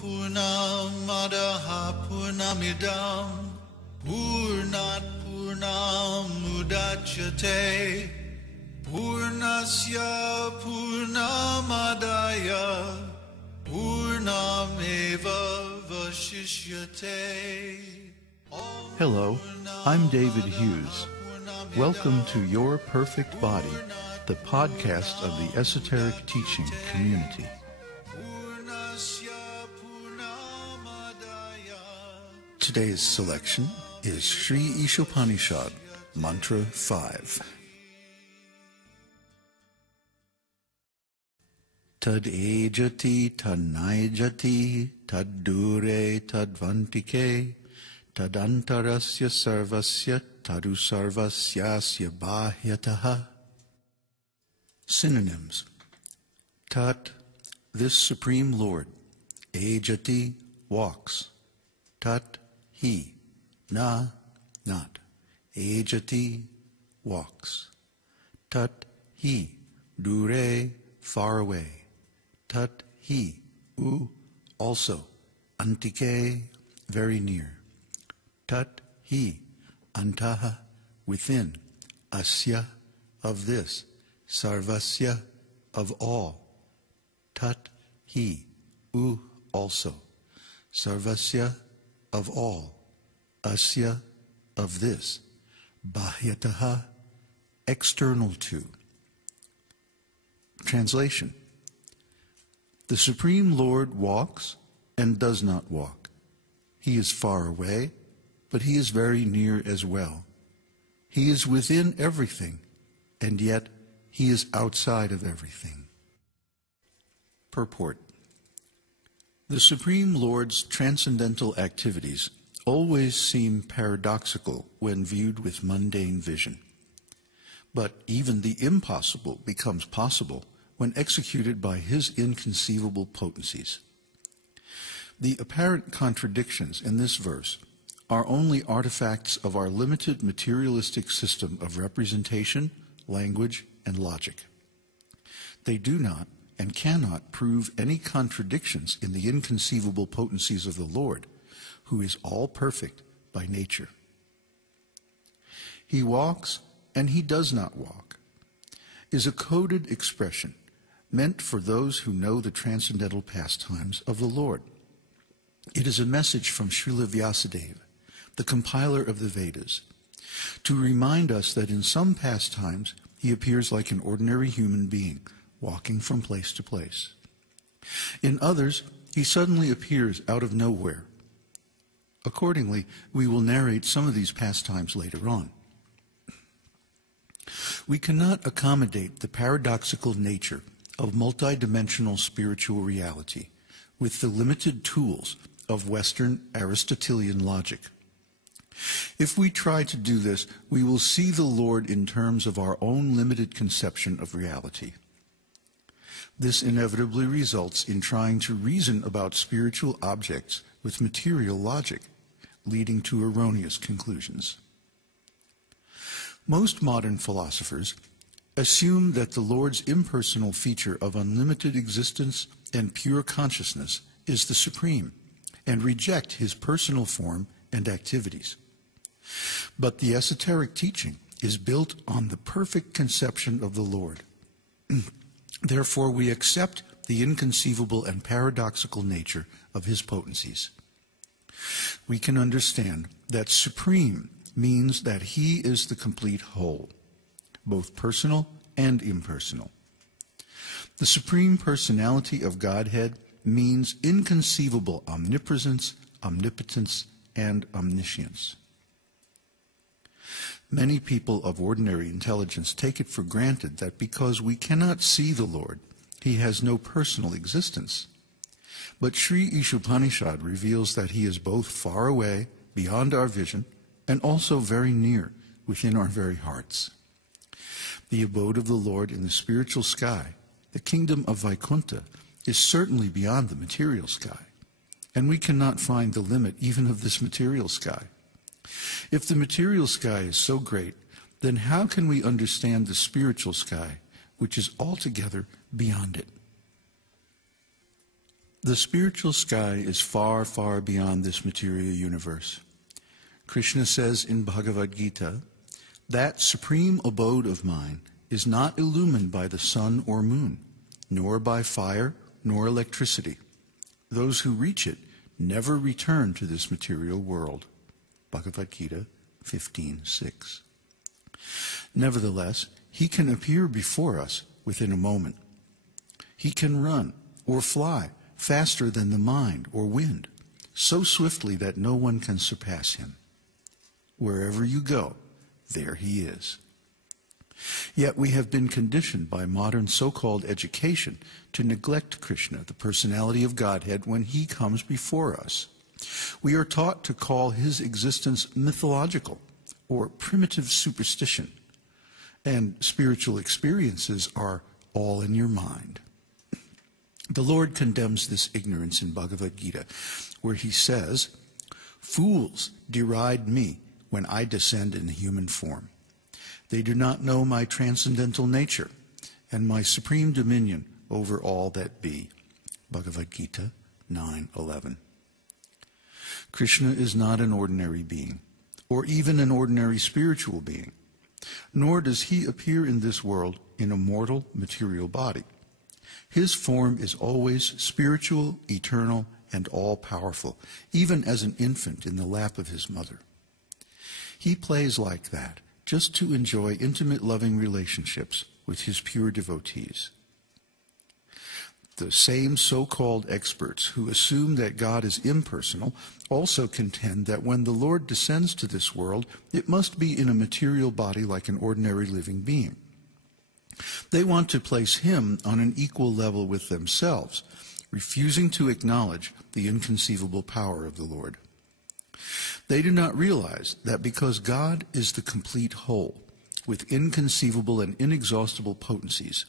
Purnamadaha Purnamidam Purnat Purnamudachyate Purnasya Purnamadaya Purnameva Vashishyate. Hello, I'm David Hughes. Welcome to Your Perfect Body, the podcast of the Esoteric Teaching Community. Today's selection is Śrī Īśopaniṣad Mantra 5. Tad ejati, tad naijati, tad dūre, tad antike, tad antarasya sarvasya, tadu sarvasyāsya bāhyataḥ. Synonyms. Tat, this Supreme Lord. Ejati, walks. Tat, he. Na, not. Ejati, walks. Tat, he. Dūre, far away. Tat, he. Also. Antike, very near. Tat, he. Antar, within. Asya, of this. Sarvasya, of all. Tat, he. Also. Sarvasya, of all. Asya, of this. Bhagavatam, external to. Translation. The Supreme Lord walks and does not walk. He is far away, but he is very near as well. He is within everything, and yet he is outside of everything. Purport. The Supreme Lord's transcendental activities always seem paradoxical when viewed with mundane vision. But even the impossible becomes possible when executed by his inconceivable potencies. The apparent contradictions in this verse are only artifacts of our limited materialistic system of representation, language, and logic. They do not and cannot prove any contradictions in the inconceivable potencies of the Lord, who is all perfect by nature. He walks and he does not walk is a coded expression meant for those who know the transcendental pastimes of the Lord. It is a message from Srila Vyasadeva, the compiler of the Vedas, to remind us that in some pastimes he appears like an ordinary human being, walking from place to place. In others, he suddenly appears out of nowhere. Accordingly, we will narrate some of these pastimes later on. We cannot accommodate the paradoxical nature of multidimensional spiritual reality with the limited tools of Western Aristotelian logic. If we try to do this, we will see the Lord in terms of our own limited conception of reality. This inevitably results in trying to reason about spiritual objects with material logic, leading to erroneous conclusions. Most modern philosophers assume that the Lord's impersonal feature of unlimited existence and pure consciousness is the supreme, and reject his personal form and activities. But the esoteric teaching is built on the perfect conception of the Lord. Therefore, we accept the inconceivable and paradoxical nature of his potencies. We can understand that supreme means that he is the complete whole, both personal and impersonal. The supreme personality of Godhead means inconceivable omnipresence, omnipotence, and omniscience. Many people of ordinary intelligence take it for granted that because we cannot see the Lord, he has no personal existence. But Śrī Īśopaniṣad reveals that he is both far away, beyond our vision, and also very near, within our very hearts. The abode of the Lord in the spiritual sky, the kingdom of Vaikuntha, is certainly beyond the material sky, and we cannot find the limit even of this material sky. If the material sky is so great, then how can we understand the spiritual sky, which is altogether beyond it? The spiritual sky is far, far beyond this material universe. Krishna says in Bhagavad-gītā, "That supreme abode of mine is not illumined by the sun or moon, nor by fire nor electricity. Those who reach it never return to this material world." Bhagavad-gītā 15:6. Nevertheless, he can appear before us within a moment. He can run or fly faster than the mind or wind, so swiftly that no one can surpass him. Wherever you go, there he is. Yet we have been conditioned by modern so-called education to neglect Krishna, the personality of Godhead, when he comes before us. We are taught to call his existence mythological or primitive superstition, and spiritual experiences are all in your mind. The Lord condemns this ignorance in Bhagavad-gītā, where he says, "Fools deride me when I descend in human form. They do not know my transcendental nature and my supreme dominion over all that be." Bhagavad-gītā 9:11. Krishna is not an ordinary being, or even an ordinary spiritual being, nor does he appear in this world in a mortal material body. His form is always spiritual, eternal, and all-powerful, even as an infant in the lap of his mother. He plays like that, just to enjoy intimate, loving relationships with his pure devotees. The same so-called experts who assume that God is impersonal also contend that when the Lord descends to this world, it must be in a material body like an ordinary living being. They want to place him on an equal level with themselves, refusing to acknowledge the inconceivable power of the Lord. They do not realize that because God is the complete whole, with inconceivable and inexhaustible potencies,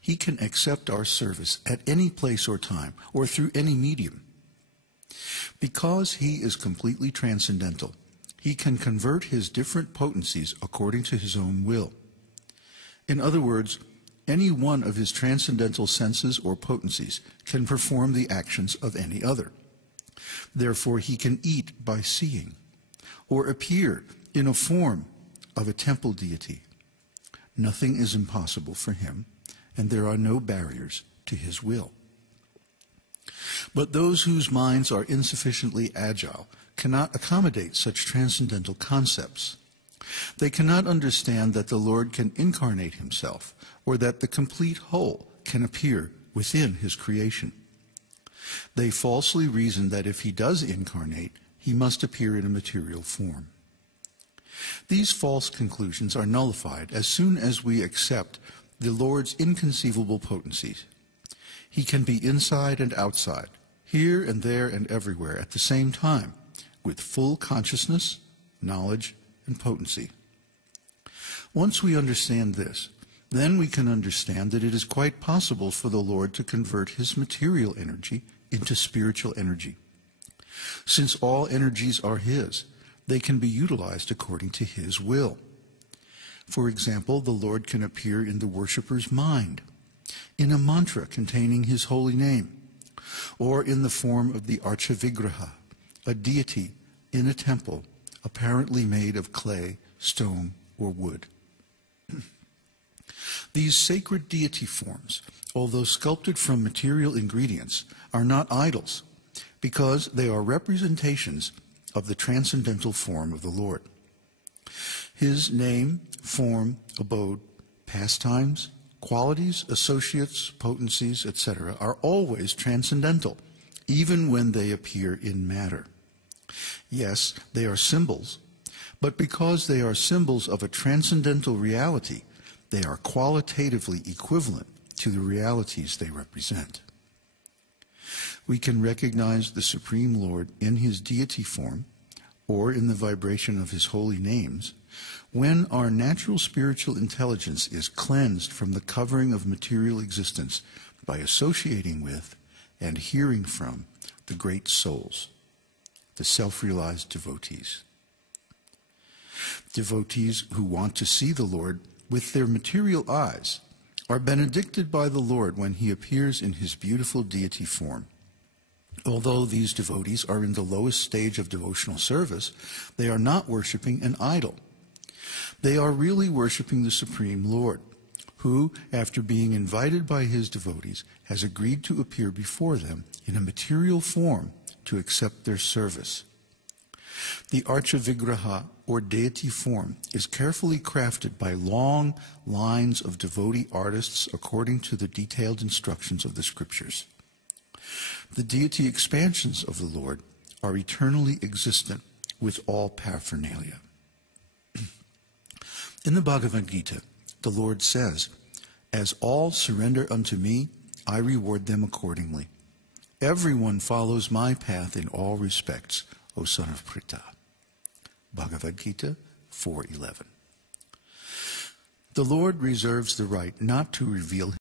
he can accept our service at any place or time, or through any medium. Because he is completely transcendental, he can convert his different potencies according to his own will. In other words, any one of his transcendental senses or potencies can perform the actions of any other. Therefore, he can eat by seeing, or appear in a form of a temple deity. Nothing is impossible for him, and there are no barriers to his will. But those whose minds are insufficiently agile cannot accommodate such transcendental concepts. They cannot understand that the Lord can incarnate himself, or that the complete whole can appear within his creation. They falsely reason that if he does incarnate, he must appear in a material form. These false conclusions are nullified as soon as we accept the Lord's inconceivable potencies. He can be inside and outside, here and there and everywhere at the same time, with full consciousness, knowledge, and potency. Once we understand this, then we can understand that it is quite possible for the Lord to convert his material energy into spiritual energy. Since all energies are his, they can be utilized according to his will. For example, the Lord can appear in the worshipper's mind, in a mantra containing his holy name, or in the form of the archavigraha, a deity in a temple apparently made of clay, stone, or wood. These sacred deity forms, although sculpted from material ingredients, are not idols, because they are representations of the transcendental form of the Lord. His name, form, abode, pastimes, qualities, associates, potencies, etc., are always transcendental, even when they appear in matter. Yes, they are symbols, but because they are symbols of a transcendental reality, they are qualitatively equivalent to the realities they represent. We can recognize the Supreme Lord in his deity form, or in the vibration of his holy names, when our natural spiritual intelligence is cleansed from the covering of material existence by associating with and hearing from the great souls, the self-realized devotees. Devotees who want to see the Lord with their material eyes are benedicted by the Lord when he appears in his beautiful deity form. Although these devotees are in the lowest stage of devotional service, they are not worshiping an idol. They are really worshiping the Supreme Lord, who, after being invited by his devotees, has agreed to appear before them in a material form to accept their service. The Archa Vigraha, or deity form, is carefully crafted by long lines of devotee artists according to the detailed instructions of the scriptures. The deity expansions of the Lord are eternally existent with all paraphernalia. In the Bhagavad-gītā, the Lord says, "As all surrender unto me, I reward them accordingly. Everyone follows my path in all respects, O son of Pritha." Bhagavad-gītā 4:11. The Lord reserves the right not to reveal